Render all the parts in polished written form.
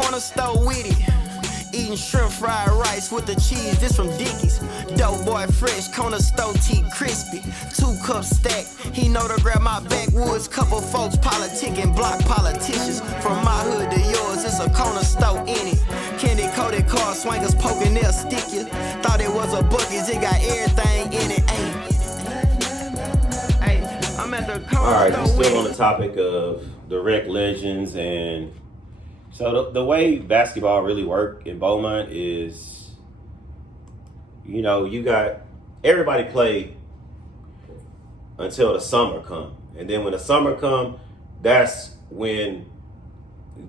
corner store with it. Eating shrimp fried rice with the cheese, this from Dickies. Dope boy fresh, corner store tea crispy. 2 cups stacked, he know to grab my backwoods. Couple folks politicking, block politicians. From my hood to yours, it's a corner store in it. Candy coated car swingers poking, they'll stick you. Thought it was a Buc-ee's, it got everything in it. Ay, I'm at the corner. Alright, we're still on the topic of the rec legends. And so the way basketball really work in Beaumont is, you know, you got everybody play until the summer come. And then when the summer come, that's when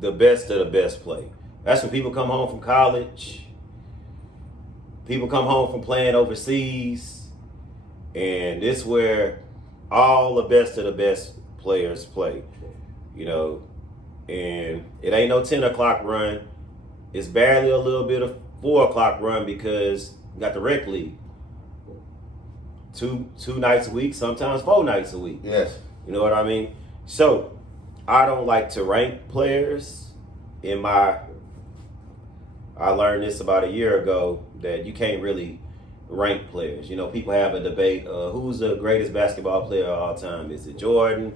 the best of the best play. That's when people come home from college. People come home from playing overseas. And this is where all the best of the best players play, you know. And it ain't no 10 o'clock run. It's barely a little bit of 4 o'clock run because you got the rec league. Two nights a week, sometimes 4 nights a week. Yes. You know what I mean? So I don't like to rank players I learned this about a year ago, that you can't really rank players. You know, people have a debate, who's the greatest basketball player of all time? Is it Jordan?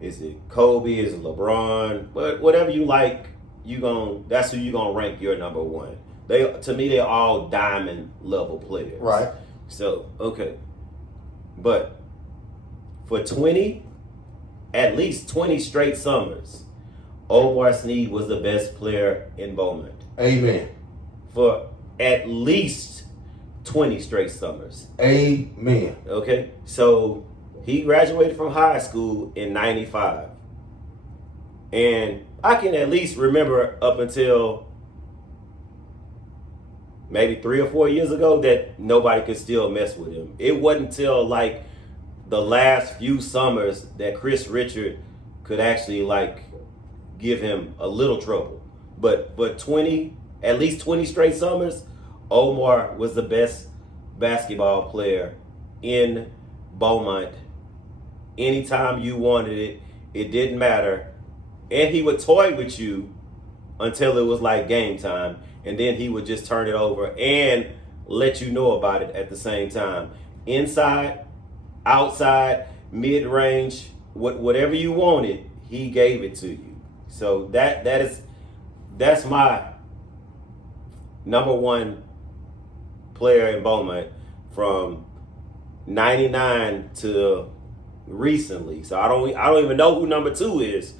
Is it Kobe? Is it LeBron? But whatever you like, that's who you're gonna rank your number one. To me, they're all diamond level players. Right. So, okay. But for at least 20 straight summers, OMAR SNEED was the best player in Beaumont. Amen. For at least 20 straight summers. Amen. Okay? So he graduated from high school in 95. And I can at least remember up until maybe 3 or 4 years ago that nobody could still mess with him. It wasn't until like the last few summers that Chris Richard could actually like give him a little trouble. But at least 20 straight summers, OMAR was the best basketball player in Beaumont. Anytime you wanted it, it didn't matter. And he would toy with you until it was like game time. And then he would just turn it over and let you know about it at the same time. Inside, outside, mid-range, whatever you wanted, he gave it to you. So that's my number one player in Beaumont from 99 to recently. So I don't even know who number 2 is,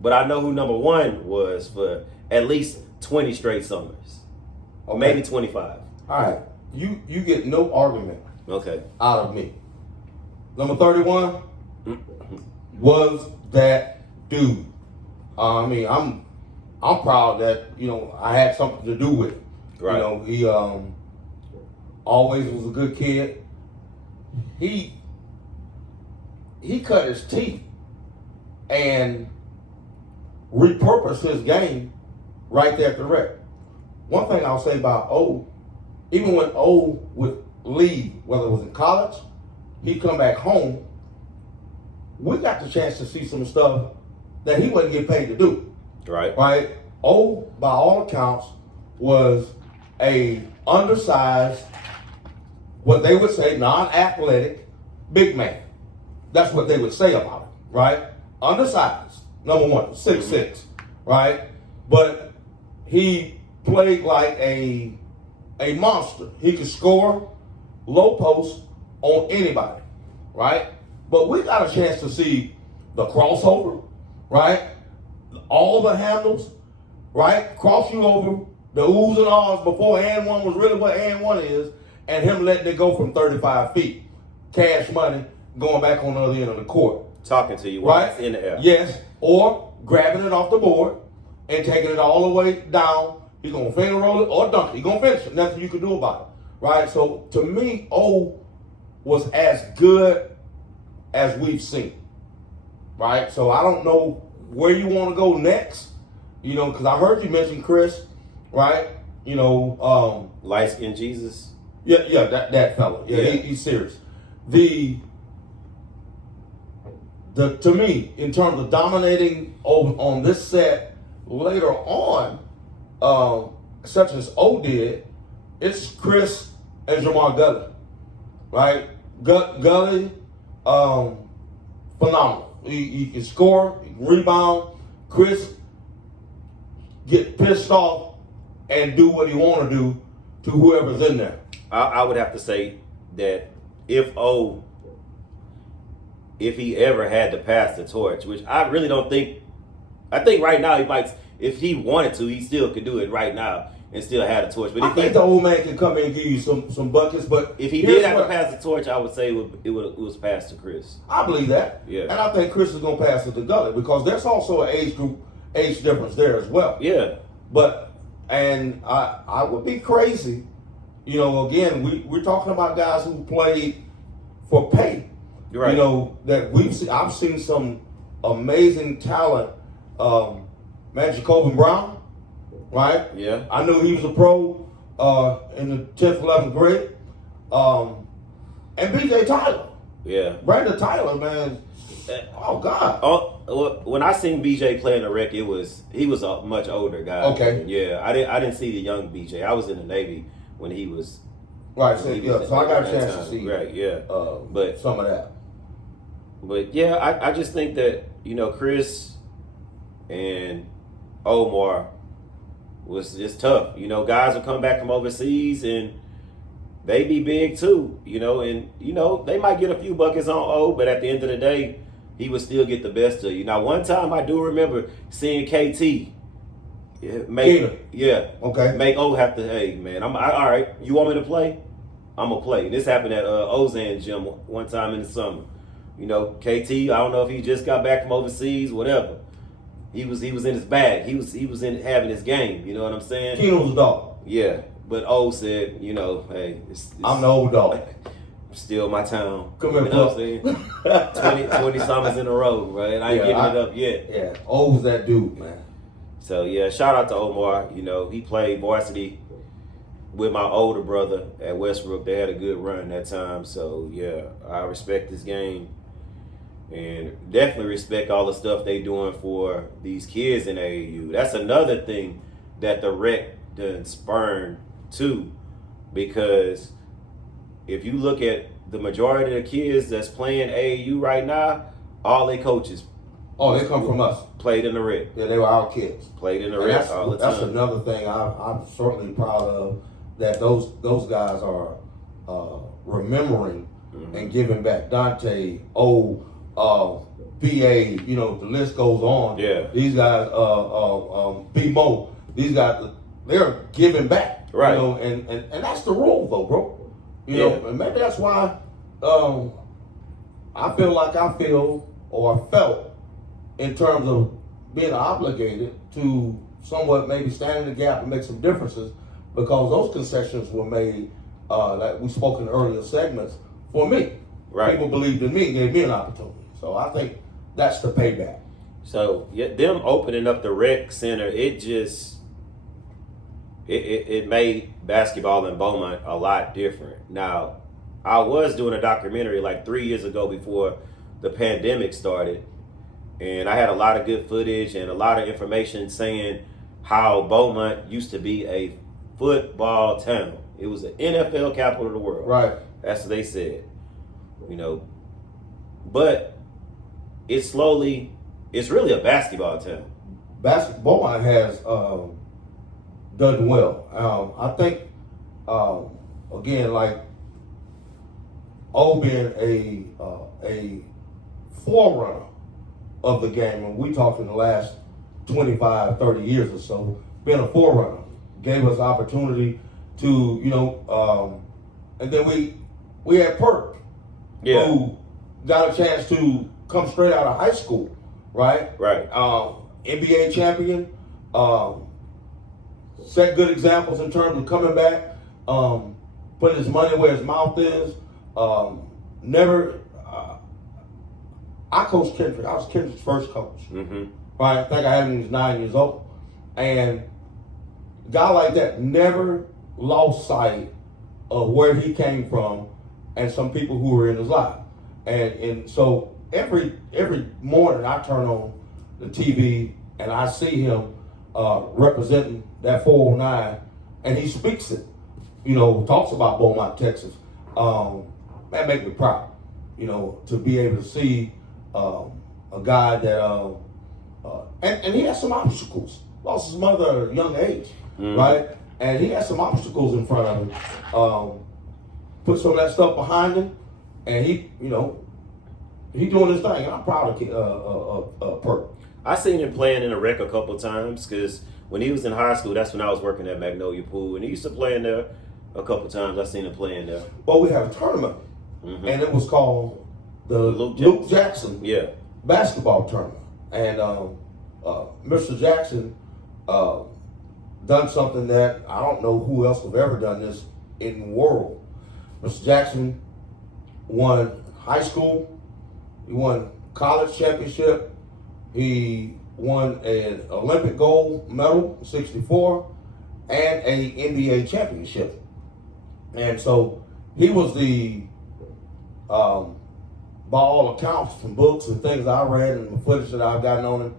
but I know who number 1 was for at least 20 straight summers. Or maybe 25. All right. You get no argument Okay. out of me. Number 31 was that dude. I mean, I'm proud that, you know, I had something to do with it. Right. You know, he always was a good kid. He cut his teeth and repurposed his game right there at the rec. One thing I'll say about O, even when O would leave, whether it was in college, he'd come back home, we got the chance to see some stuff that he wasn't getting paid to do. Right. Right? O, by all accounts, was a undersized, what they would say, non-athletic, big man. That's what they would say about him, right? Undersized, number one, 6'6", right? But he played like a monster. He could score low post on anybody, right? But we got a chance to see the crossover, right? All the handles, right? Cross you over, the oohs and ahs before and one was really what and one is, and him letting it go from 35 feet. Cash money going back on the other end of the court. Talking to you while Right? it's in the air. Yes. Or grabbing it off the board and taking it all the way down. He's going to finger roll it or dunk it. He's going to finish it. Nothing you can do about it. Right? So, to me, O was as good as we've seen. Right? So, I don't know where you want to go next. You know, because I heard you mention Chris. Right? You know. Light-skinned Jesus. Yeah, that fella. Yeah. He's serious. To me, in terms of dominating on this set later on, such as O did, it's Chris and Jamar Gully, right? Gully, phenomenal. He can score, he can rebound. Chris get pissed off and do what he want to do to whoever's in there. I would have to say that if he ever had to pass the torch, which I really don't think. I think right now he might, if he wanted to, he still could do it right now and still have the torch. But I think the old man can come in and give you some buckets. But if he did have to pass the torch, I would say it was passed to Chris. I believe that. Yeah. And I think Chris is going to pass it to Gully because there's also an age difference there as well. Yeah. But, and I would be crazy, you know, again, we're talking about guys who played for pay. Right. You know, that I've seen some amazing talent. Jacoby Brown, right? Yeah. I knew he was a pro in the 10th, 11th grade. And BJ Tyler. Yeah. Brandon Tyler, man. Oh, God. Oh, when I seen BJ play in the rec, he was a much older guy. Okay. Yeah, I didn't see the young BJ. I was in the Navy when he was. Right. So, so I got a chance to see. Right. Yeah. But some of that. But yeah, I just think that, you know, Chris and OMAR was just tough. You know, guys will come back from overseas and they be big too, you know, and, you know, they might get a few buckets on O, but at the end of the day, he would still get the best of you. Now, one time I do remember seeing KT make O have to, hey, man, all right, you want me to play? I'm going to play. And this happened at Ozan Gym one time in the summer. You know, KT, I don't know if he just got back from overseas, whatever. He was in his bag. He was in having his game. You know what I'm saying? Keno was a dog. Yeah, but O said, you know, hey, I'm the old dog. Still my town. Come here, you know what I'm saying? 20 summers in a row, right? I ain't giving it up yet. Yeah, O's that dude, man. So yeah, shout out to OMAR. You know, he played varsity with my older brother at Westbrook. They had a good run that time. So yeah, I respect this game. And definitely respect all the stuff they doing for these kids in AAU. That's another thing that the rec done spurned too, because if you look at the majority of the kids that's playing AAU right now, all they coaches. Oh, they come from us. Played in the rec. Yeah, they were our kids. Played in the rec all the time. That's another thing I'm certainly proud of, that those guys are remembering and giving back. Dante, BA, you know, the list goes on. Yeah. These guys, B-Mo, these guys, they're giving back. Right. You know, and that's the rule, though, bro. You know, and maybe that's why I feel like I felt in terms of being obligated to somewhat maybe stand in the gap and make some differences, because those concessions were made, like we spoke in earlier segments, for me. Right. People believed in me, gave me an opportunity. So I think that's the payback. So yeah, them opening up the rec center, it just it made basketball in Beaumont a lot different. Now, I was doing a documentary like 3 years ago before the pandemic started, and I had a lot of good footage and a lot of information saying how Beaumont used to be a football town. It was the NFL capital of the world. Right. That's what they said. You know, but it's really a basketball town. Beaumont has done well. I think, again, like O being a forerunner of the game, and we talked in the last 25, 30 years or so, being a forerunner gave us opportunity to, you know, and then we had Perk, who got a chance to come straight out of high school, right? Right. NBA champion, set good examples in terms of coming back, putting his money where his mouth is. I coached Kendrick. I was Kendrick's first coach. Mm-hmm. Right. I think I had him when he was 9 years old. And a guy like that never lost sight of where he came from and some people who were in his life. And so every morning I turn on the TV and I see him representing that 409, and he speaks it. You know, talks about Beaumont, Texas. That makes me proud. You know, to be able to see a guy that and he has some obstacles. Lost his mother at a young age, right? And he has some obstacles in front of him. Put some of that stuff behind him, and he doing his thing. And I'm proud of Perk. I seen him playing in a rec a couple times because when he was in high school, that's when I was working at Magnolia Pool, and he used to play in there a couple times. I seen him playing there. Well, we have a tournament, and it was called the Luke Jackson basketball tournament. And Mr. Jackson done something that I don't know who else have ever done this in the world. Mr. Jackson won high school, he won college championship, he won an Olympic gold medal, 64, and an NBA championship. And so he was the, by all accounts from books and things I read and the footage that I've gotten on him,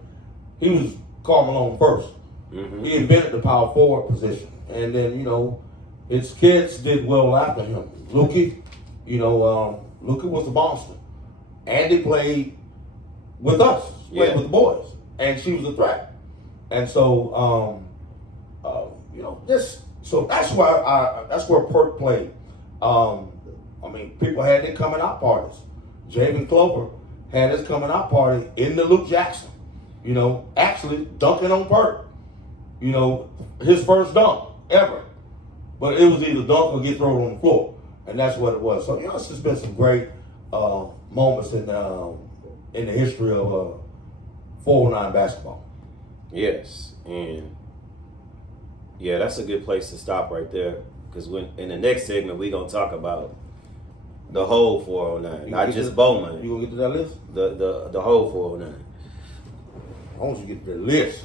he was Karl Malone first. He invented the power forward position. And then, his kids did well after him. Lukey, Lukey was the monster. Andy played with us, played with the boys. And she was a threat. And so, so that's where Perk played. People had their coming out parties. Javen Clover had his coming out party in the Luke Jackson. Actually dunking on Perk. His first dunk ever. But it was either dunk or get thrown on the floor. And that's what it was. So, it's just been some great moments in the history of 409 basketball. Yes. And yeah, that's a good place to stop right there. Because in the next segment, we're going to talk about the whole 409. Not just Bowman. You going to get to that list? The whole 409. I want you to get to the list.